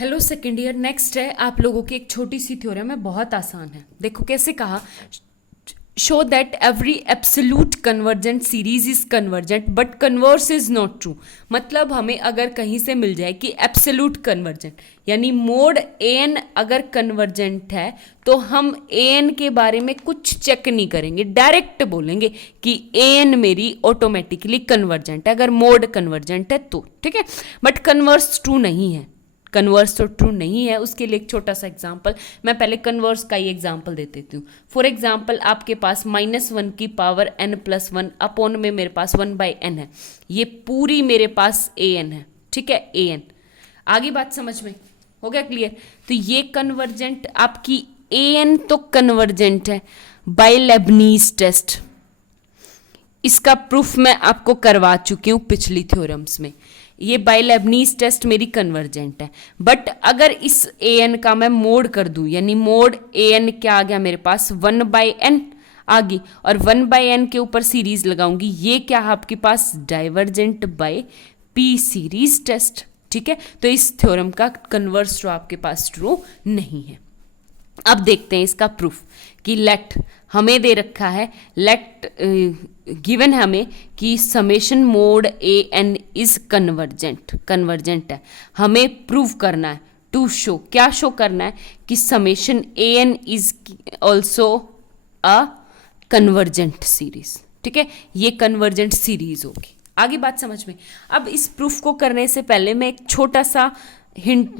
Hello second year. Next है आप लोगों की एक छोटी सी थ्योरम है, बहुत आसान है। देखो कैसे कहा, show that every absolute convergent series is convergent but converse is not true. मतलब हमें अगर कहीं से मिल जाए कि एब्सोल्यूट कन्वर्जेंट यानी मोड ए एन अगर कन्वर्जेंट है तो हम ए एन के बारे में कुछ चेक नहीं करेंगे, डायरेक्ट बोलेंगे कि ए एन मेरी ऑटोमेटिकली कन्वर्जेंट है अगर मोड कन्वर्जेंट है तो, ठीक है। बट कन्वर्स ट्रू नहीं है, कन्वर्स तो ट्रू नहीं है। उसके लिए एक छोटा सा एग्जाम्पल, मैं पहले कन्वर्स का ही एग्जाम्पल दे देती हूँ। फॉर एग्जाम्पल आपके पास -1 की पावर n+1 अपॉन में मेरे पास 1/n है, ये पूरी मेरे पास ए एन है, ठीक है, ए एन। आगे बात समझ में हो गया क्लियर? तो ये कन्वर्जेंट आपकी ए एन तो कन्वर्जेंट है बाय लेबनीज टेस्ट। इसका प्रूफ मैं आपको करवा चुकी हूँ पिछली थ्योरम्स में। ये बाय लेबनीज टेस्ट मेरी कन्वर्जेंट है। बट अगर इस ए एन का मैं मोड कर दूं, यानी मोड ए एन क्या आ गया मेरे पास 1/n आ गई, और 1/n के ऊपर सीरीज लगाऊंगी, ये क्या है आपके पास divergent by P series test, ठीक है। तो इस थ्योरम का कन्वर्स ट्रू आपके पास ट्रू नहीं है। अब देखते हैं इसका प्रूफ कि लेट हमें दे रखा है, लेट गिवन है हमें कि summation mod a n is convergent है। हमें प्रूव करना है, टू शो, क्या शो करना है कि summation a n is also a convergent series, ठीक है। ये कन्वर्जेंट सीरीज होगी। आगे बात समझ में। अब इस प्रूफ को करने से पहले मैं एक छोटा सा हिंट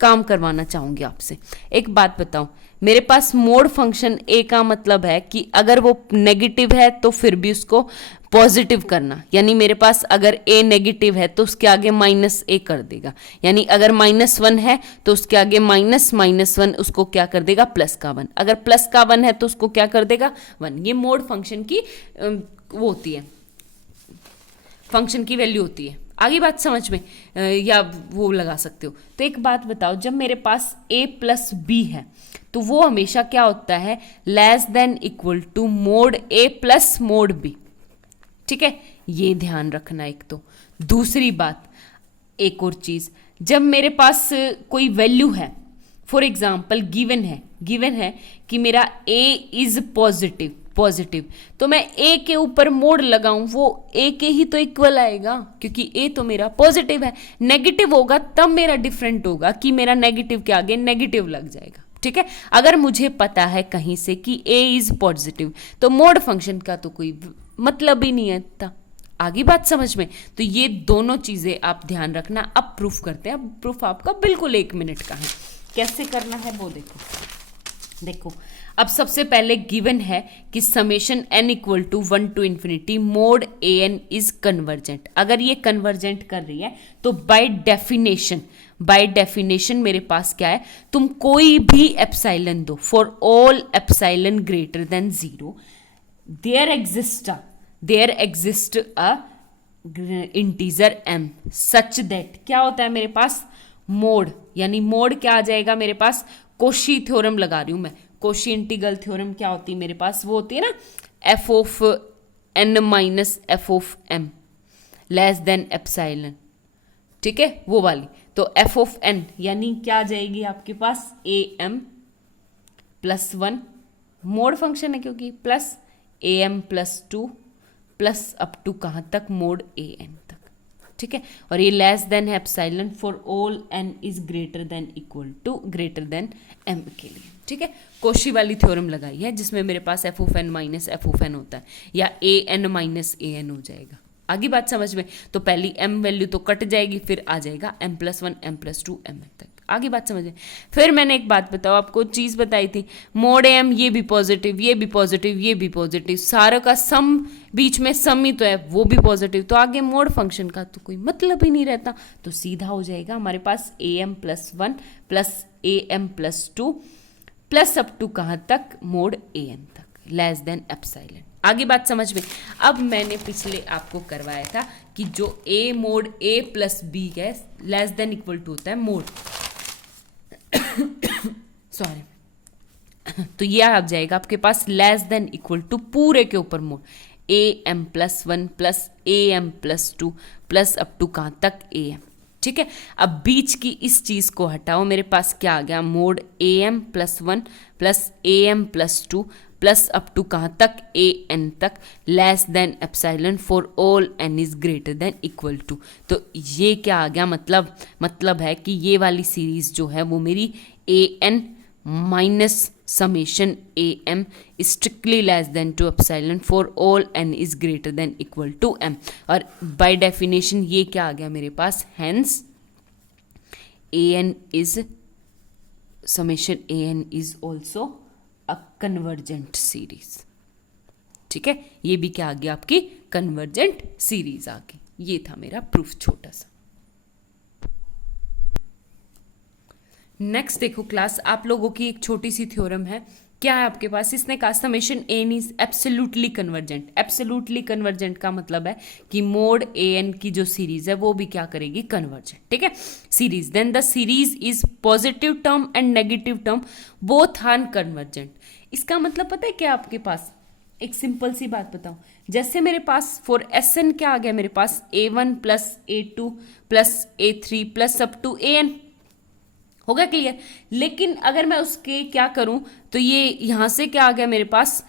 काम करवाना चाहूंगी आपसे। एक बात बताओ, मेरे पास मोड फंक्शन ए का मतलब है कि अगर वो नेगेटिव है तो फिर भी उसको पॉजिटिव करना, यानी मेरे पास अगर ए नेगेटिव है तो उसके आगे -a कर देगा, यानी अगर -1 है तो उसके आगे -1 उसको क्या कर देगा, प्लस का 1, अगर प्लस का 1 है तो उसको क्या कर देगा 1। ये मोड फंक्शन की वो होती है, फंक्शन की वैल्यू होती है। आगे बात समझ में या वो लगा सकते हो। तो एक बात बताओ, जब मेरे पास a+b है तो वो हमेशा क्या होता है, less than equal to mod a plus mod b, ठीक है, ये ध्यान रखना। एक तो दूसरी बात, एक और चीज, जब मेरे पास कोई वैल्यू है, फॉर एग्जाम्पल गिवन है कि मेरा a इज पॉजिटिव, तो मैं a के ऊपर मोड लगाऊं, वो a के ही तो इक्वल आएगा, क्योंकि a तो मेरा पॉजिटिव है। नेगेटिव होगा तब मेरा डिफरेंट होगा कि मेरा नेगेटिव के आगे नेगेटिव लग जाएगा, ठीक है। अगर मुझे पता है कहीं से कि a इज पॉजिटिव तो मोड फंक्शन का तो कोई मतलब ही नहीं है था। आगे बात समझ में। तो ये दोनों चीजें आप ध्यान रखना। अब प्रूफ करते हैं। अब प्रूफ आपका बिल्कुल 1 मिनट का है। कैसे करना है वो देखो। अब सबसे पहले गिवन है कि summation n equal to 1 to infinity mod a n is convergent. अगर ये कन्वर्जेंट कर रही है तो बाय डेफिनेशन मेरे पास क्या है, तुम कोई भी एप्सिलॉन दो, for all epsilon greater than 0 there exist a integer m such that, क्या होता है मेरे पास मोड, यानी मोड क्या आ जाएगा मेरे पास, कोशी थ्योरम लगा रही हूं मैं। कोशी इंटीग्रल थ्योरम क्या होती है मेरे पास, वो होती है ना f of n minus f of m less than epsilon, ठीक है, वो वाली। तो f ऑफ n यानी क्या आ जाएगी आपके पास am प्लस 1, मोड फंक्शन है क्योंकि, plus am plus 2 plus up to कहाँ तक, मोड an तक, ठीक है। और ये लेस देन है epsilon for all n is greater than equal to greater than m के लिए, ठीक है। कोशी वाली थ्योरम लगाई है जिसमें मेरे पास f of n minus f of n होता है, या an माइनस an हो जाएगा। आगे बात समझ में। तो पहली m वैल्यू तो कट जाएगी, फिर आ जाएगा m+1 m+2 m तक। आगे बात समझ में। फिर मैंने एक बात बताओ, आपको चीज बताई थी, मोड m ये भी पॉजिटिव, ये भी पॉजिटिव, ये भी पॉजिटिव, सारों का सम, बीच में सम ही तो है, वो भी पॉजिटिव, तो आगे मोड फंक्शन का तो कोई मतलब ही नहीं रहता। तो सीधा हो जाएगा हमारे पास am+1 plus am+2 plus up to कहाँ तक, मोड an तक, लेस देन एप्सिलॉन। आगे बात समझ में। अब मैंने पिछले आपको करवाया था कि जो a mod a plus b है लेस देन इक्वल टू होता है मोड सॉरी, तो ये आ जाएगा आपके पास लेस देन इक्वल टू पूरे के ऊपर mod am+1 plus am+2 plus up to कहाँ तक am, ठीक है। अब बीच की इस चीज को हटाओ, मेरे पास क्या आ गया, mod a m plus 1 plus a m plus 2 plus up to कहाँ तक, ए एन तक, less than epsilon for all n is greater than equal to. तो ये क्या आ गया, मतलब है कि ये वाली सीरीज जो है वो मेरी a n minus summation a m strictly less than two epsilon for all n is greater than equal to m. और बाय डेफिनेशन ये क्या आ गया मेरे पास, hence a n is summation a n is also a convergent series. ठीक है, ये भी क्या आ गया आपकी कन्वर्जेंट सीरीज आ गई। ये था मेरा प्रूफ छोटा सा। नेक्स्ट देखो क्लास, आप लोगों की एक छोटी सी थ्योरम है। क्या है आपके पास, इसने कहा summation n is absolutely convergent. Absolutely convergent का मतलब है कि मोड ए एन की जो सीरीज है वो भी क्या करेगी, कन्वर्जेंट। ठीक है, series, then the series is positive term and negative term both are convergent. इसका मतलब पता है क्या आपके पास, एक सिंपल सी बात बताऊं, जैसे मेरे पास फॉर एस एन क्या आ गया मेरे पास, a one plus a two plus a three plus up to a n, हो गया क्लियर। लेकिन अगर मैं उसके क्या करूं तो ये यहां से क्या आ गया मेरे पास,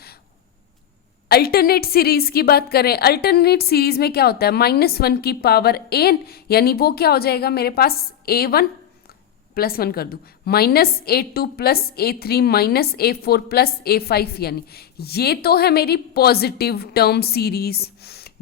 अल्टरनेट सीरीज की बात करें, अल्टरनेट सीरीज में क्या होता है, -1 की पावर एन, यानी वो क्या हो जाएगा मेरे पास, a1 प्लस 1 कर दूं, -a2 plus a3 minus a4 plus a5, यानी ये तो है मेरी पॉजिटिव टर्म सीरीज।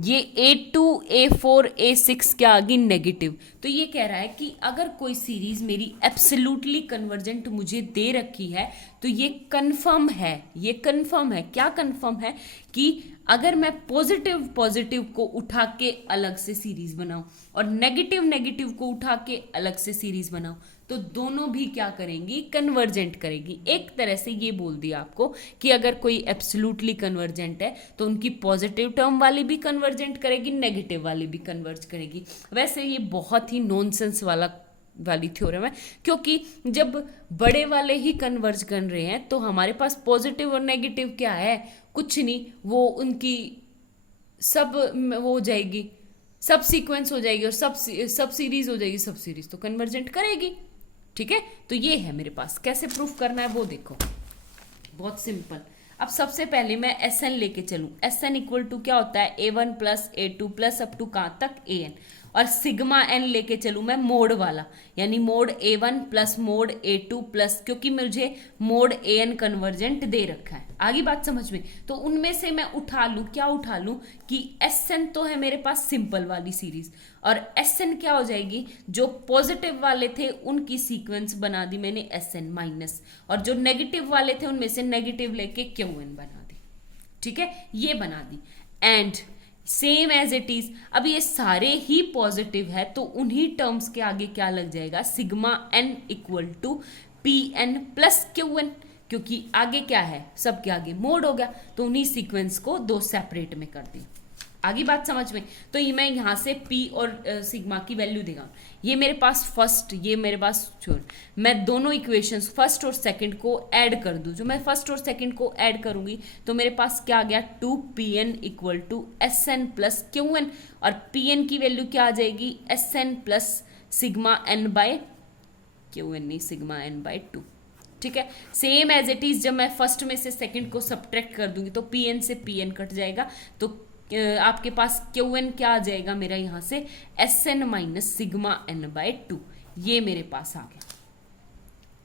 ये a2 a4 a6 क्या आ गई, नेगेटिव। तो ये कह रहा है कि अगर कोई सीरीज मेरी एब्सोल्युटली कन्वर्जेंट मुझे दे रखी है तो ये कंफर्म है, ये कंफर्म है। क्या कंफर्म है कि अगर मैं पॉजिटिव को उठा के अलग से सीरीज बनाऊं और नेगेटिव को उठा के अलग से सीरीज बनाऊं तो दोनों भी क्या करेंगी, कन्वर्जेंट करेगी। एक तरह से ये बोल दिया आपको कि अगर कोई एब्सोल्युटली कन्वर्जेंट है तो उनकी पॉजिटिव टर्म वाली भी कन्वर्जेंट करेगी, नेगेटिव वाली भी कन्वर्ज करेगी। वैसे ये बहुत ही नॉनसेंस वाली थ्योरम है, क्योंकि जब बड़े वाले ही कन्वर्ज कर रहे हैं तो हमारे पास पॉजिटिव और नेगेटिव क्या है, कुछ नहीं, वो उनकी सब वो हो जाएगी, सब सीक्वेंस हो जाएगी और सब सीरीज हो जाएगी, सब सीरीज तो कन्वर्जेंट करेगी। ठीक है, तो ये है मेरे पास। कैसे प्रूफ करना है वो देखो, बहुत सिंपल। अब सबसे पहले मैं एस एन लेके चलूं, एस एन इक्वल टू क्या होता है, a1 plus a2 plus up to कहाँ तक an, और सिग्मा एन लेके चलूं मैं मोड वाला, यानी mode a1 plus mode a2 plus, क्योंकि मुझे मोड an कन्वर्जेंट दे रखा है। आगे बात समझ में, तो उनमें से मैं उठा लूं, क्या उठा लूं कि एस एन तो है मेरे पास सिंपल वाली सीरीज, और एस एन क्या हो जाएगी, जो पॉजिटिव वाले थे उनकी सीक्वेंस बना दी मैंने एस एन माइनस, और जो नेगेटिव वाले थे उनमें से नेगेटिव लेके क्यू एन बना दी। ठीक है, ये बना दी। And same as it is, अब ये सारे ही पॉजिटिव है तो उन्हीं टर्म्स के आगे क्या लग जाएगा, sigma n equal to p n plus q n, क्योंकि आगे क्या है, सबके आगे मोड हो गया, तो उन्हीं सीक्वेंस को दो सेपरेट में कर दी। आगे बात समझ में, तो ये मैं यहाँ से P और सिग्मा की वैल्यू देगा, ये मेरे पास फर्स्ट, ये मेरे पास छोड़, मैं दोनों इक्वेशंस फर्स्ट और सेकंड को ऐड कर दूं। जो मैं फर्स्ट और सेकंड को ऐड करूंगी तो मेरे पास क्या आ गया, 2pn equal to s n plus q n, और pn की वैल्यू क्या आ जाएगी, s n plus sigma n by q n, नहीं सिग्मा एन बाय 2। ठीक है, सेम एज इट इज, जब मैं फर्स्ट में से सेकंड को सब्ट्रैक्ट कर दूंगी तो pn से pn कट जाएगा, तो आपके पास क्यू एन क्या आ जाएगा मेरा, यहां से s n minus sigma n by 2, ये मेरे पास आ गया।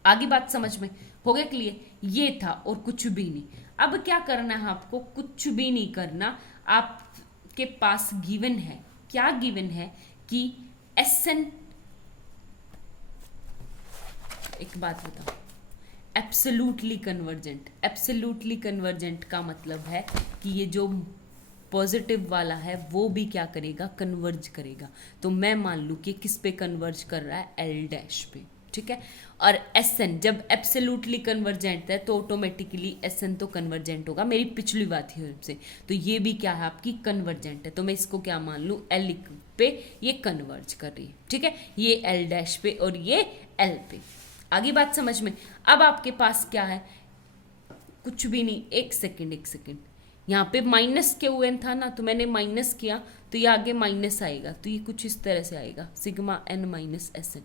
आगे बात समझ में हो गया क्लियर, ये था और कुछ भी नहीं। अब क्या करना है आपको, कुछ भी नहीं करना, आपके पास गिवन है, क्या गिवन है कि एस एन, एक बात बताओ, एब्सोल्युटली कन्वर्जेंट, एब्सोल्युटली कन्वर्जेंट का मतलब है कि ये जो पॉजिटिव वाला है वो भी क्या करेगा, कन्वर्ज करेगा। तो मैं मान लूँ कि किस पे कन्वर्ज कर रहा है, एल डैश पे। ठीक है, और एस एन जब एब्सोल्युटली कन्वर्जेंट है तो ऑटोमेटिकली एस एन तो कन्वर्जेंट होगा मेरी पिछली बात ही से, तो ये भी क्या है आपकी कन्वर्जेंट है, तो मैं इसको क्या मान लूँ, एल पे ये कन्वर्ज कर रही है। ठीक है, ये एल डैश पे और ये एल पे। आगे बात समझ में। अब आपके पास क्या है, कुछ भी नहीं, एक सेकेंड, यहाँ पे माइनस क्यू एन था ना, तो मैंने माइनस किया तो ये आगे माइनस आएगा, तो ये कुछ इस तरह से आएगा sigma n minus s n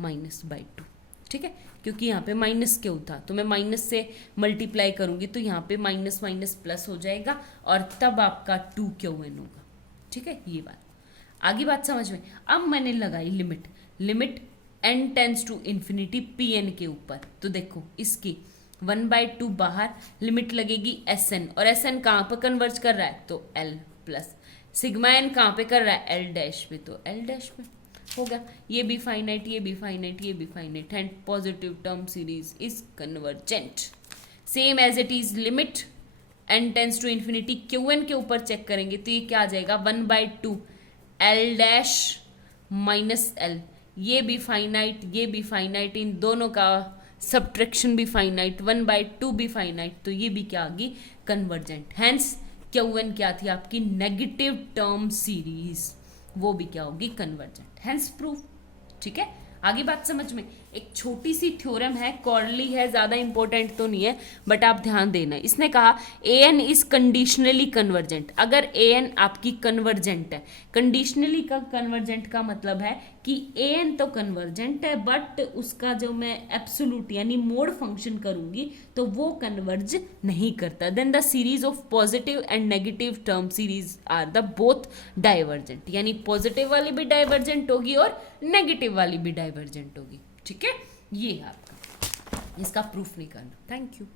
-/2, ठीक है, क्योंकि यहाँ पे माइनस क्यू था तो मैं माइनस से मल्टीप्लाई करूंगी तो यहाँ पे माइनस माइनस प्लस हो जाएगा और तब आपका 2Qn होगा, ठीक है। ये बात आगे बात समझ में। अब मैंने लगाई limit n tends to infinity Pn के ऊपर, तो देखो इसकी 1/2 बाहर, लिमिट लगेगी Sn और Sn कहाँ पर कन्वर्ज कर रहा है तो L प्लस सिग्मा n कहाँ पे कर रहा है L डैश पे, तो L डैश पे हो गया। ये भी फाइनाइट, ये भी फाइनाइट, ये भी finite, and positive term series is convergent. Same as it is limit n tends to infinity Qn के ऊपर चेक करेंगे तो ये क्या आ जाएगा 1/2 L डैश माइनस L, ये भी फाइनाइट, ये भी फाइनाइट, इन दोनों का सब्ट्रैक्शन भी फाइनाइट, 1/2 भी फाइनाइट, तो ये भी क्या होगी कन्वर्जेंट। हैंस Qn क्या थी आपकी नेगेटिव टर्म सीरीज, वो भी क्या होगी कन्वर्जेंट, हैंस प्रूफ, ठीक है। आगे बात समझ में। एक छोटी सी थ्योरम है, कॉर्डली है, ज़्यादा इंपॉर्टेंट तो नहीं है बट आप ध्यान देना। इसने कहा an इज कंडीशनली कन्वर्जेंट। अगर an आपकी कन्वर्जेंट है, कंडीशनली का कन्वर्जेंट का मतलब है कि an तो कन्वर्जेंट है बट उसका जो मैं एब्सोल्यूट यानी मोड फंक्शन करूंगी तो वो कन्वर्ज नहीं करता, then the series of positive and negative term series are the both divergent, यानी पॉजिटिव वाली भी डाइवर्जेंट होगी और नेगेटिव वाली भी डाइवर्जेंट होगी, ठीक है। ये है आपका, इसका प्रूफ नहीं करना। Thank you.